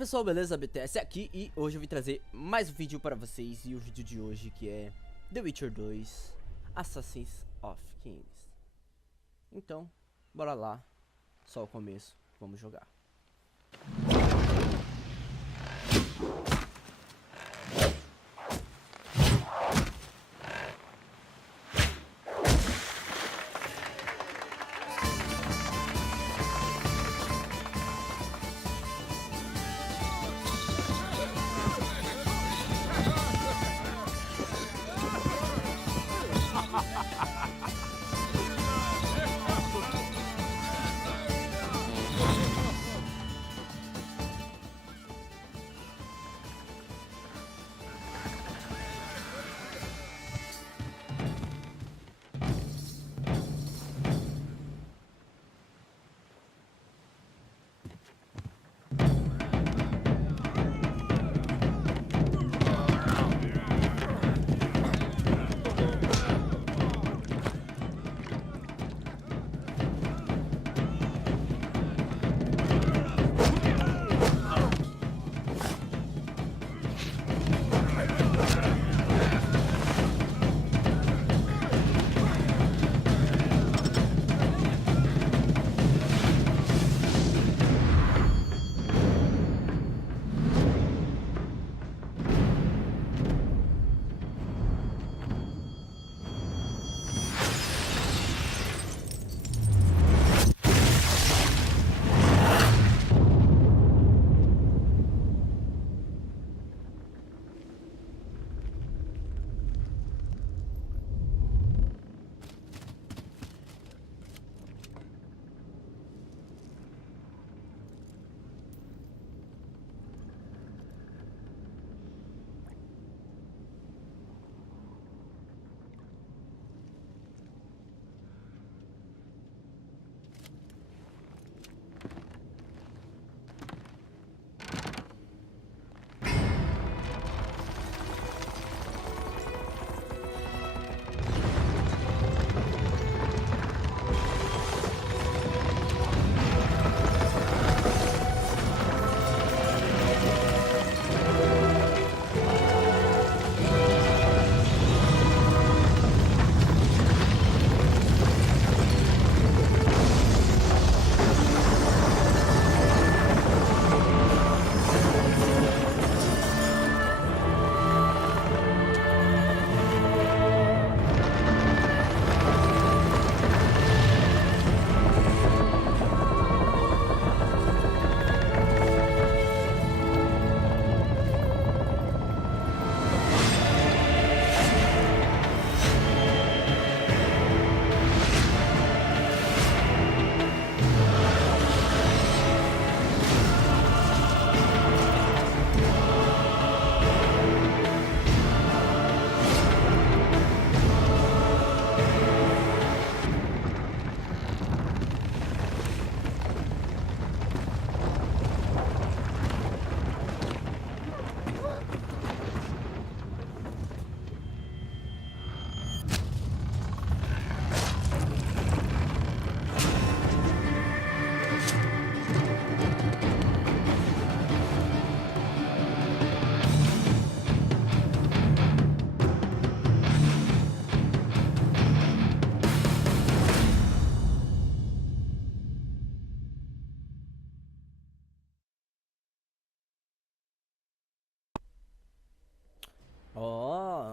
pessoal, beleza? BTS aqui e hoje eu vim trazer mais um vídeo para vocês. E o vídeo de hoje que é The Witcher 2 Assassins of Kings. Então, bora lá, só o começo, vamos jogar.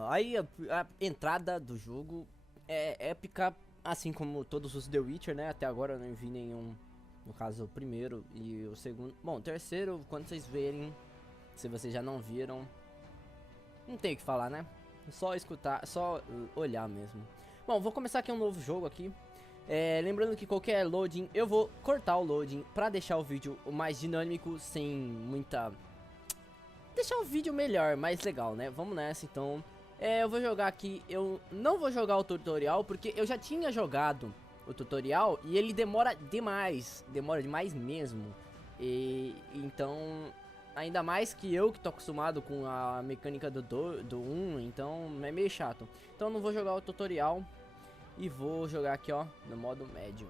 Aí a entrada do jogo é épica, assim como todos os The Witcher, né? Até agora eu não vi nenhum, no caso o primeiro e o segundo. Bom, o terceiro, quando vocês verem, se vocês já não viram, não tem o que falar, né? Só escutar, só olhar mesmo. Bom, vou começar aqui um novo jogo aqui. Lembrando que qualquer loading, eu vou cortar o loading pra deixar o vídeo mais dinâmico, sem muita... deixar o vídeo melhor, mais legal, né? Vamos nessa, então. Eu vou jogar aqui, eu não vou jogar o tutorial, porque eu já tinha jogado o tutorial e ele demora demais mesmo. Então, ainda mais que eu que tô acostumado com a mecânica do 1, então é meio chato. Então eu não vou jogar o tutorial e vou jogar aqui, ó, no modo médio.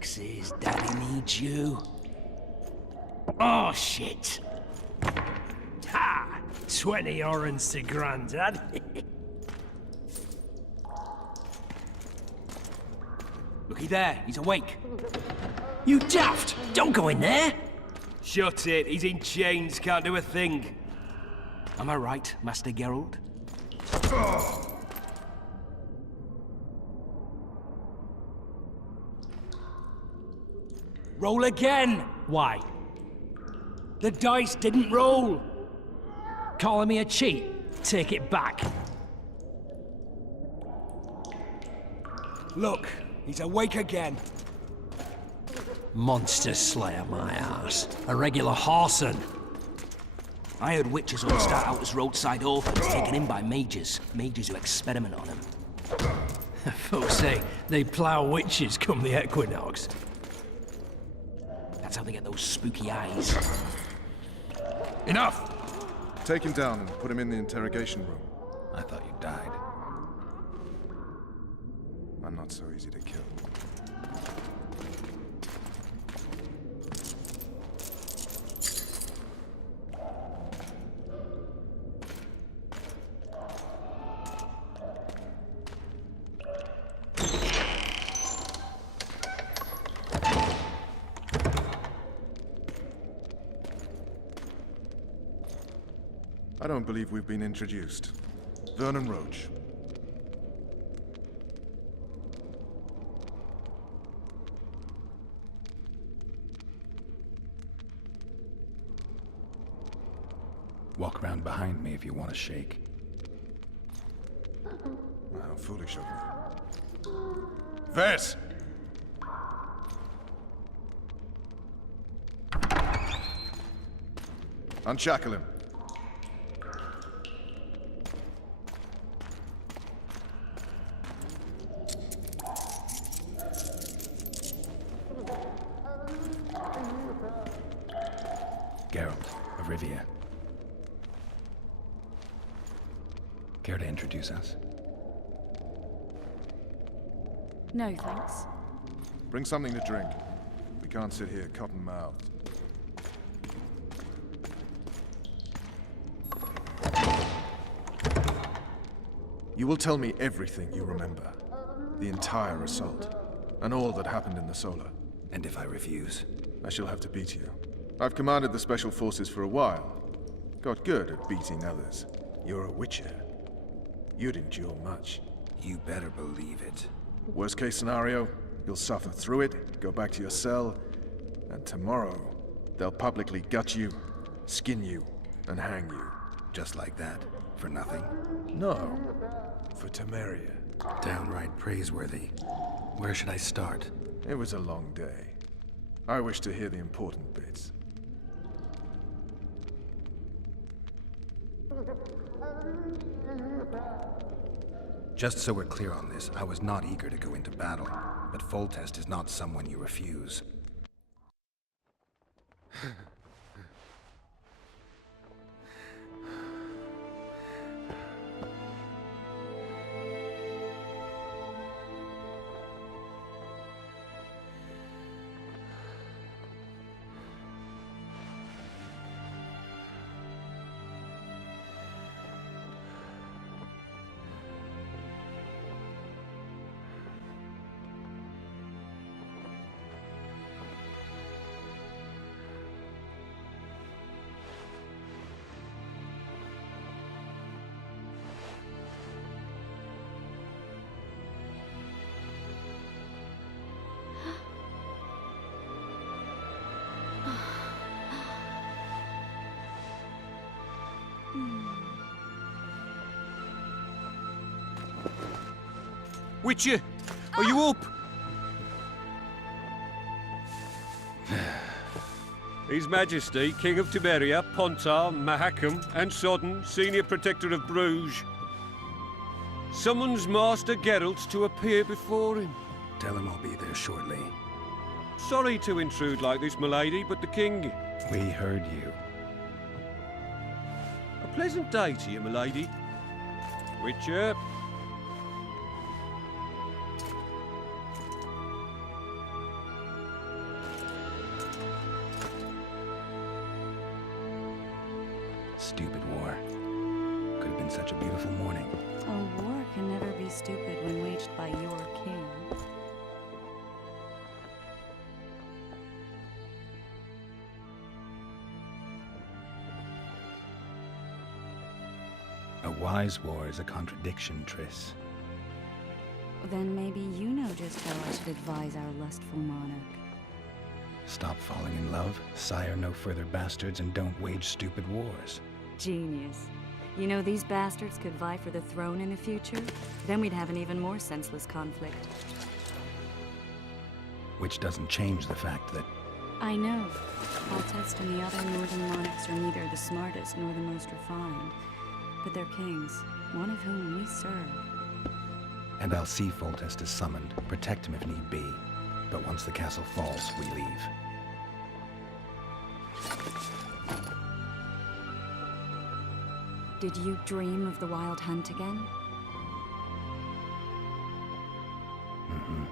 Sixes, Daddy needs you. Oh, shit. Ha! 20 orange to Grandad. Looky there, he's awake. You daft! Don't go in there! Shut it, he's in chains, can't do a thing. Am I right, Master Geralt? Roll again! Why? The dice didn't roll! Calling me a cheat? Take it back. Look, he's awake again. Monster slayer, my ass. A regular horson. I heard witches all start out as roadside orphans taken in by mages. Mages who experiment on them. Folks say they plough witches come the equinox. That's how they get those spooky eyes. Enough! Take him down and put him in the interrogation room. I thought you died. I'm not so easy to kill. I don't believe we've been introduced. Vernon Roach. Walk around behind me if you want to shake. How foolish of me. Vess! Unshackle him. Geralt of Rivia. Care to introduce us? No, thanks. Bring something to drink. We can't sit here cotton-mouthed. You will tell me everything you remember. The entire assault. And all that happened in the Solar. And if I refuse? I shall have to beat you. I've commanded the Special Forces for a while. Got good at beating others. You're a Witcher. You'd endure much. You better believe it. Worst case scenario, you'll suffer through it, go back to your cell, and tomorrow, they'll publicly gut you, skin you, and hang you. Just like that? For nothing? No. For Temeria. Downright praiseworthy. Where should I start? It was a long day. I wish to hear the important bits. Just so we're clear on this, I was not eager to go into battle, but Foltest is not someone you refuse. Witcher, are you up? His Majesty, King of Tiberia, Pontar, Mahakam, and Sodden, Senior Protector of Bruges, summons Master Geralt to appear before him. Tell him I'll be there shortly. Sorry to intrude like this, milady, but the King... We heard you. A pleasant day to you, milady. Witcher. Stupid war. Could have been such a beautiful morning. A war can never be stupid when waged by your king. A wise war is a contradiction, Triss. Then maybe you know just how I should advise our lustful monarch. Stop falling in love, sire no further bastards, and don't wage stupid wars. Genius. You know, these bastards could vie for the throne in the future? Then we'd have an even more senseless conflict. Which doesn't change the fact that... I know. Foltest and the other northern monarchs are neither the smartest nor the most refined. But they're kings, one of whom we serve. And I'll see Foltest is summoned, protect him if need be. But once the castle falls, we leave. Did you dream of the wild hunt again? Mm-hmm.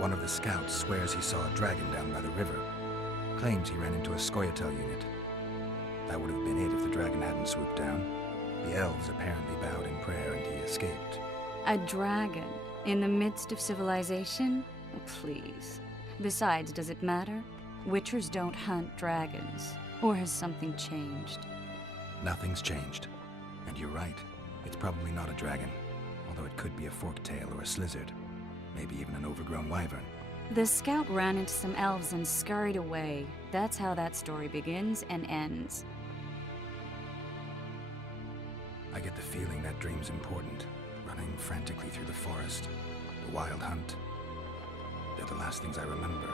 One of the scouts swears he saw a dragon down by the river. Claims he ran into a Scoia'tael unit. That would have been it if the dragon hadn't swooped down. The elves apparently bowed in prayer and he escaped. A dragon? In the midst of civilization? Please. Besides, does it matter? Witchers don't hunt dragons. Or has something changed? Nothing's changed. And you're right. It's probably not a dragon. Although it could be a forktail or a slizzard. Maybe even an overgrown wyvern. The scout ran into some elves and scurried away. That's how that story begins and ends. I get the feeling that dream's important. Running frantically through the forest. The wild hunt. They're the last things I remember.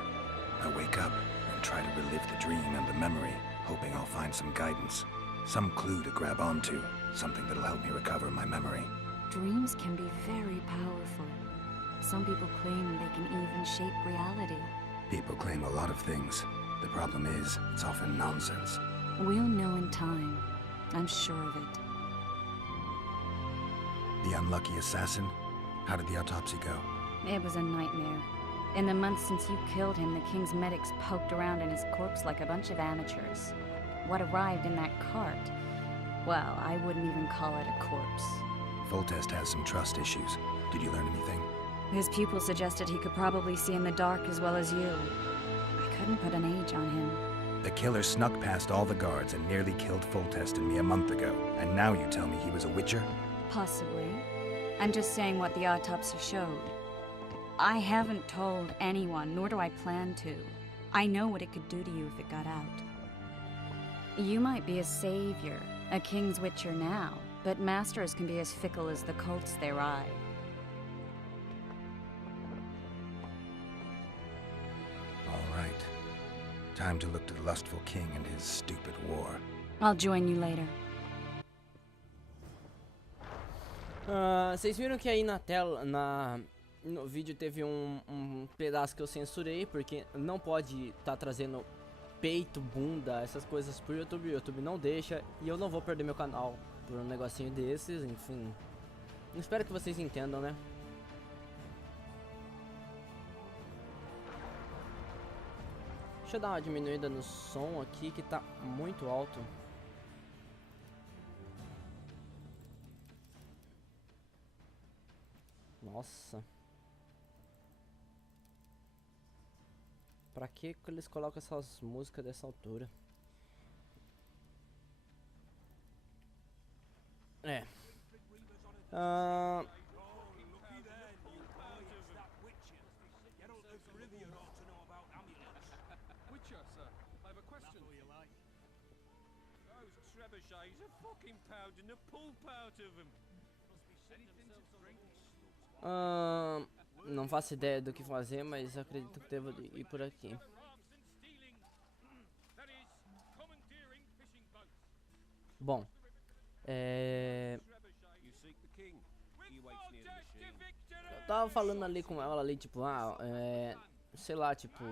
I wake up and try to relive the dream and the memory, hoping I'll find some guidance. Some clue to grab onto. Something that'll help me recover my memory. Dreams can be very powerful. Some people claim they can even shape reality. People claim a lot of things. The problem is, it's often nonsense. We'll know in time. I'm sure of it. The unlucky assassin? How did the autopsy go? It was a nightmare. In the months since you killed him, the king's medics poked around in his corpse like a bunch of amateurs. What arrived in that cart? Well, I wouldn't even call it a corpse. Foltest has some trust issues. Did you learn anything? His pupil suggested he could probably see in the dark as well as you. I couldn't put an age on him. The killer snuck past all the guards and nearly killed Foltest and me a month ago. And now you tell me he was a witcher? Possibly. I'm just saying what the autopsy showed. I haven't told anyone, nor do I plan to. I know what it could do to you if it got out. You might be a savior, a king's witcher now, but masters can be as fickle as the colts they ride. All right. Time to look to the lustful king and his stupid war. I'll join you later. Vocês viram que aí na tela, no vídeo teve um pedaço que eu censurei, porque não pode estar trazendo peito, bunda, essas coisas pro YouTube. O YouTube não deixa e eu não vou perder meu canal por um negocinho desses, enfim. Espero que vocês entendam, né? Deixa eu dar uma diminuída no som aqui que tá muito alto. Nossa. Pra que eles colocam essas músicas dessa altura? É. Não faço ideia do que fazer, mas acredito que devo ir por aqui. Bom, eu tava falando ali com ela ali, tipo, sei lá, tipo,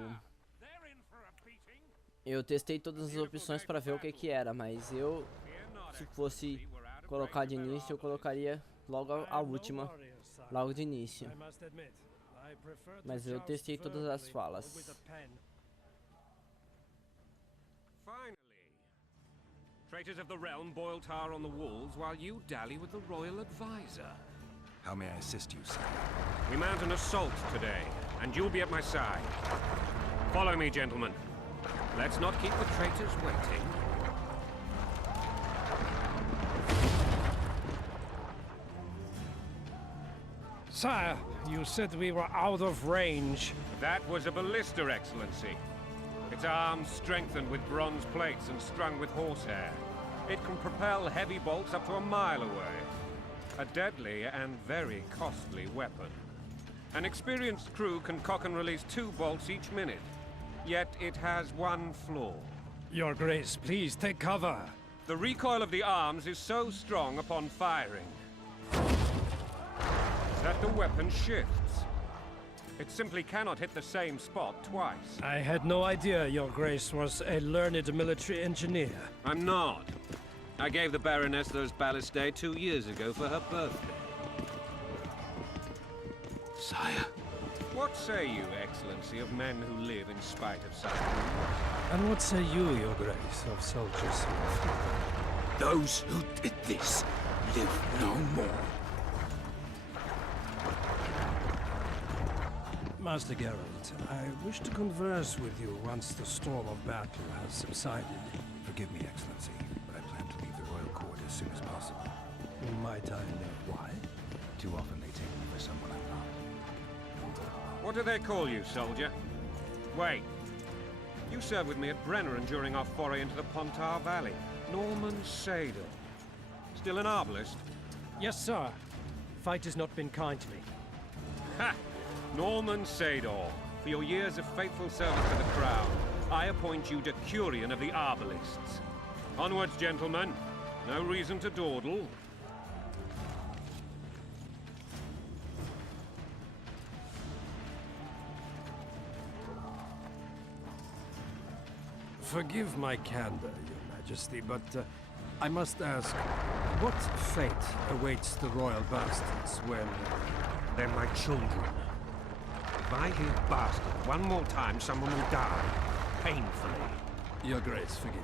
Eu testei todas as opções para ver o que que era, mas eu, se fosse colocar de início, eu colocaria logo a última, logo de início. Mas eu testei todas as falas. Finally, traitors of the realm boil tar on the walls while you dally with the royal advisor. How may I assist you, sir? We mount an assault today, and you'll be at my side. Follow me, gentlemen. Let's not keep the traitors waiting. Sire, you said we were out of range. That was a ballista, Excellency. Its arms strengthened with bronze plates and strung with horsehair. It can propel heavy bolts up to a mile away. A deadly and very costly weapon. An experienced crew can cock and release 2 bolts each minute. Yet it has one flaw. Your Grace, please take cover. The recoil of the arms is so strong upon firing that the weapon shifts. It simply cannot hit the same spot twice. I had no idea Your Grace was a learned military engineer. I'm not. I gave the Baroness those ballistae 2 years ago for her birthday. Sire. What say you, Excellency, of men who live in spite of such rules? And what say you, Your Grace, of soldiers who... Those who did this live no more. Master Geralt, I wish to converse with you once the storm of battle has subsided. Forgive me, Excellency, but I plan to leave the royal court as soon as possible. Might I know why? Too often they take me for someone I'm not. What do they call you, soldier? Wait. You served with me at Brenneran during our foray into the Pontar Valley. Norman Sadel. Still an arbalist? Yes, sir. Fate has not been kind to me. Ha! Norman Sador, for your years of faithful service to the crown, I appoint you Decurion of the Arbalists. Onwards, gentlemen. No reason to dawdle. Forgive my candor, Your Majesty, but I must ask, what fate awaits the royal bastards when... They're my children. If I hear bastard one more time, someone will die. Painfully. Your Grace, forgive me.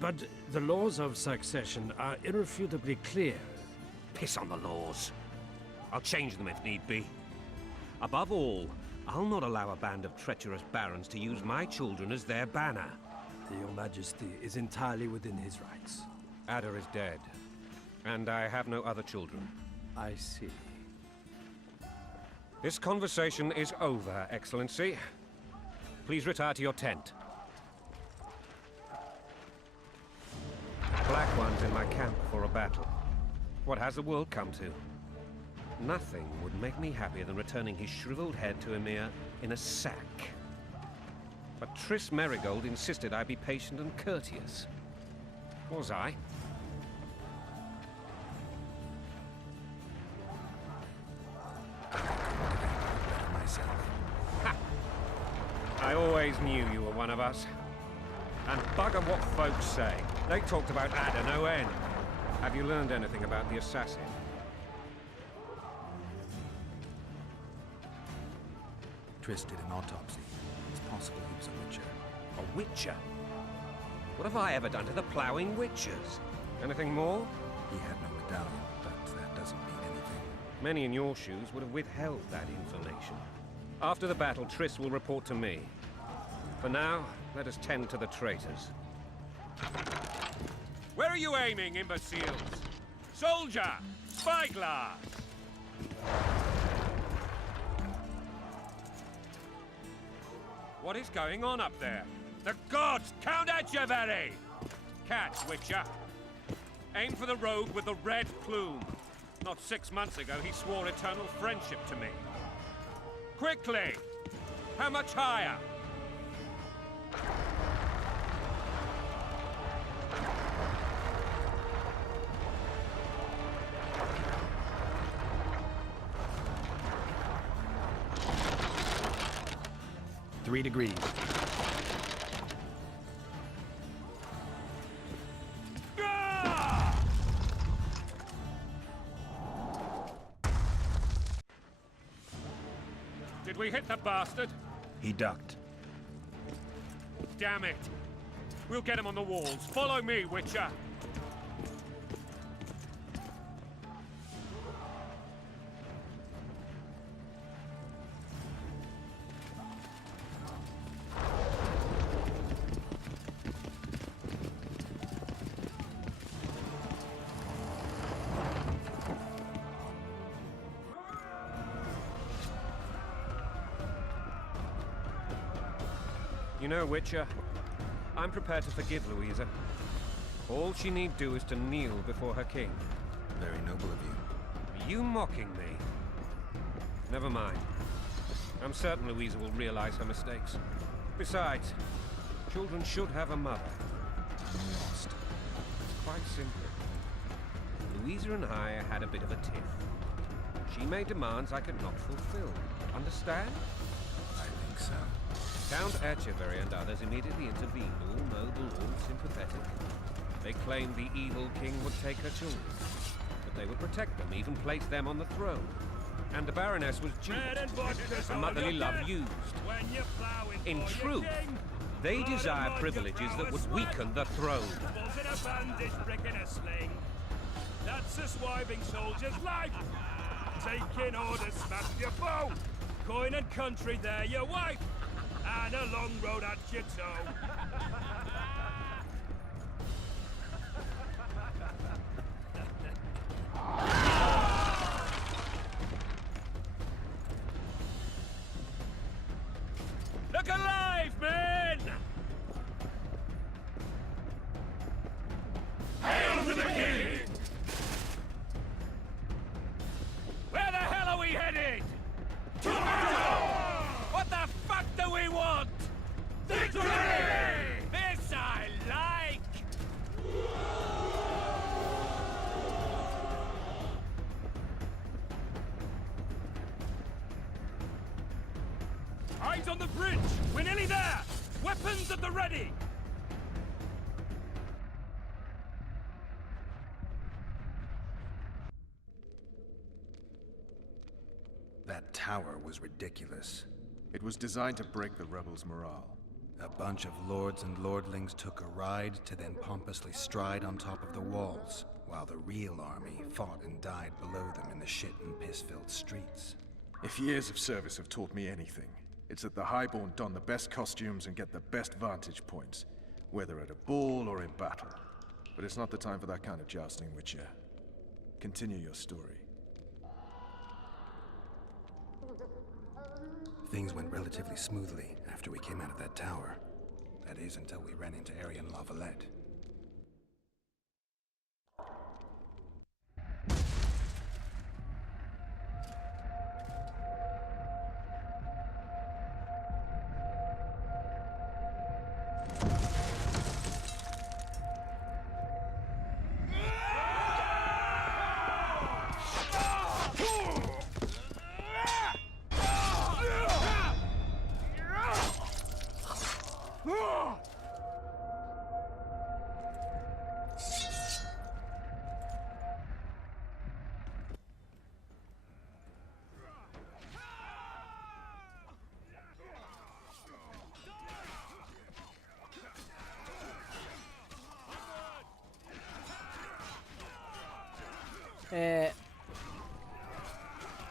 But the laws of succession are irrefutably clear. Piss on the laws. I'll change them if need be. Above all, I'll not allow a band of treacherous barons to use my children as their banner. Your Majesty is entirely within his rights. Ada is dead, and I have no other children. I see. This conversation is over, Excellency. Please retire to your tent. Black One's in my camp for a battle. What has the world come to? Nothing would make me happier than returning his shriveled head to Emir in a sack. But Triss Merigold insisted I be patient and courteous. Was I? Myself. Ha! I always knew you were one of us. And bugger what folks say. They talked about Ada no end. Have you learned anything about the assassin? Triss did an autopsy. It's possible he was a witcher. A witcher? What have I ever done to the ploughing witchers? Anything more? He had no medallion, but that doesn't mean anything. Many in your shoes would have withheld that information. After the battle, Triss will report to me. For now, let us tend to the traitors. Where are you aiming, imbeciles? Soldier! Spyglass! What is going on up there? The gods count at you, very! Catch, Witcher. Aim for the rogue with the red plume. Not 6 months ago, he swore eternal friendship to me. Quickly! How much higher? Three degrees. Did we hit the bastard? He ducked. Damn it. We'll get him on the walls. Follow me, Witcher. You know, Witcher, I'm prepared to forgive Louisa. All she need do is to kneel before her king. Very noble of you. Are you mocking me? Never mind. I'm certain Louisa will realize her mistakes. Besides, children should have a mother. I'm lost. It's quite simple. Louisa and I had a bit of a tiff. She made demands I could not fulfill. Understand? I think so. Count Etcheverry and others immediately intervened, all noble, all sympathetic. They claimed the evil king would take her children, but they would protect them, even place them on the throne. And the Baroness was duped, her motherly love used. In truth, they desire privileges that would weaken the throne. That's a swiving soldier's life. Taking orders, smash your foe. Coin and country, there your wife. And a long road at your toe. Look alive, men! Hail to the king! Where the hell are we headed? To what the fuck do we want? Victory! This I like! Eyes on the bridge! We're nearly there! Weapons at the ready! That tower was ridiculous. It was designed to break the rebels' morale. A bunch of lords and lordlings took a ride to then pompously stride on top of the walls, while the real army fought and died below them in the shit and piss-filled streets. If years of service have taught me anything, it's that the Highborn don the best costumes and get the best vantage points, whether at a ball or in battle. But it's not the time for that kind of jousting, Witcher. Continue your story. Things went relatively smoothly after we came out of that tower. That is, until we ran into Arian Lavalette.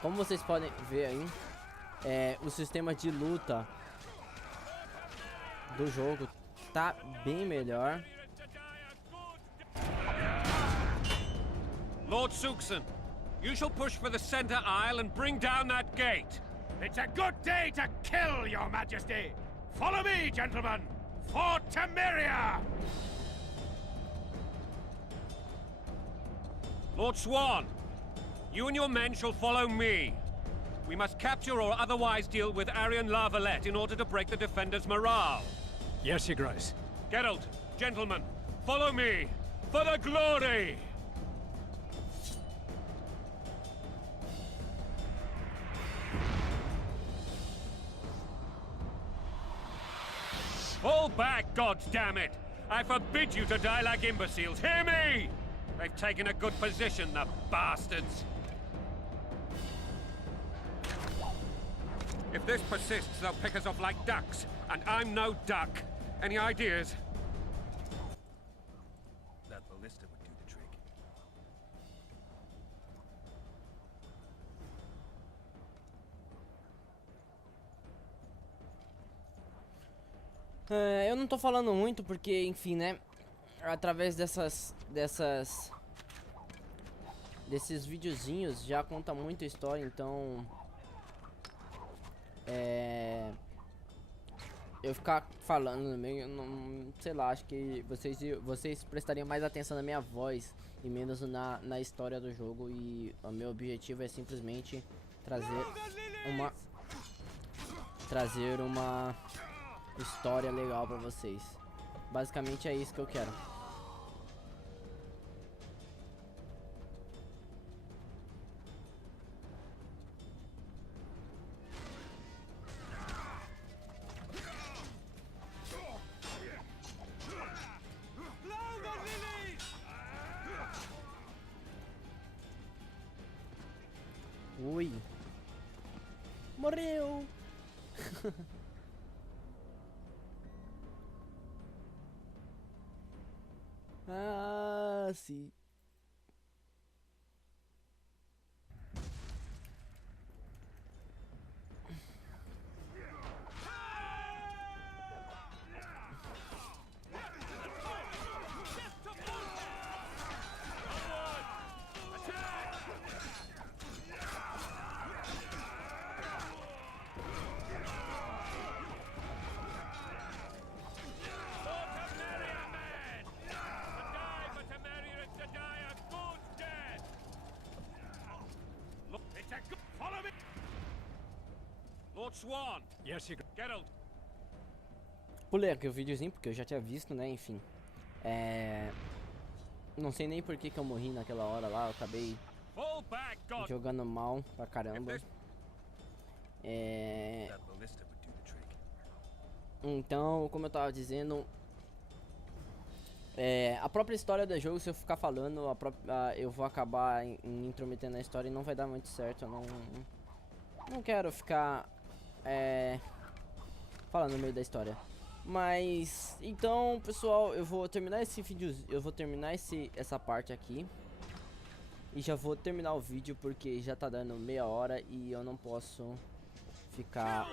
Como vocês podem ver aí, o sistema de luta do jogo tá bem melhor. Lord Suxon, you shall push for the center aisle and bring down that gate. It's a good day to kill, your majesty! Follow me, gentlemen! For Temeria! Lord Swan, you and your men shall follow me. We must capture or otherwise deal with Arian Lavalette in order to break the defenders' morale. Yes, Your Grace. Geralt, gentlemen, follow me for the glory! Fall back, goddammit! I forbid you to die like imbeciles. Hear me! They've taken a good position, the bastards. If this persists, they'll pick us off like ducks, and I'm no duck. Any ideas? That ballista would do the trick. Eu não tô falando muito porque, enfim, né? Através desses videozinhos já conta muita história, então eu ficar falando meio, não, sei lá, acho que vocês prestariam mais atenção na minha voz e menos na história do jogo, e o meu objetivo é simplesmente trazer uma história legal pra vocês. Basicamente é isso que eu quero. Ui. Morreu. Ah, sim. Lord Swan! Yes, you... Geralt! Pulei aqui o videozinho porque eu já tinha visto, né? Enfim. Não sei nem por que eu morri naquela hora lá. Eu acabei Fall back, God! jogando mal pra caramba. That ballista would do the trick. Então, como eu tava dizendo, a própria história do jogo, se eu ficar falando, eu vou acabar me intrometendo na história e não vai dar muito certo. Eu não quero ficar falando no meio da história. Mas então, pessoal, eu vou terminar esse vídeo, essa parte aqui e já vou terminar o vídeo porque já tá dando meia hora e eu não posso ficar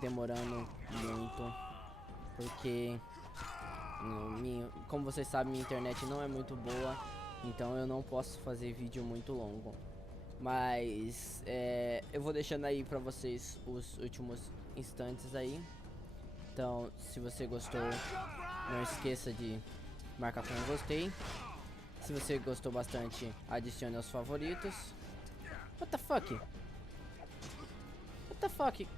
demorando muito porque como vocês sabem, minha internet não é muito boa, então eu não posso fazer vídeo muito longo. Mas eu vou deixando aí pra vocês os últimos instantes aí. Então, se você gostou, não esqueça de marcar como gostei. Se você gostou bastante, adicione aos favoritos. What the fuck? What the fuck?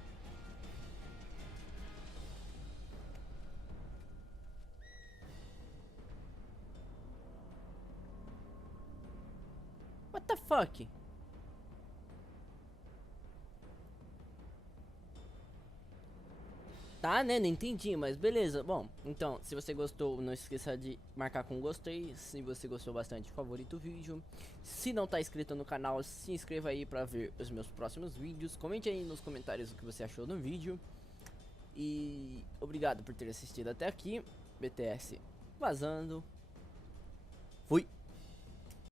What the fuck? Tá, né? Não entendi, mas beleza. Bom, então, se você gostou, não esqueça de marcar com gostei. Se você gostou bastante, favorita o vídeo. Se não tá inscrito no canal, se inscreva aí pra ver os meus próximos vídeos. Comente aí nos comentários o que você achou do vídeo. E obrigado por ter assistido até aqui. BTS vazando. Fui!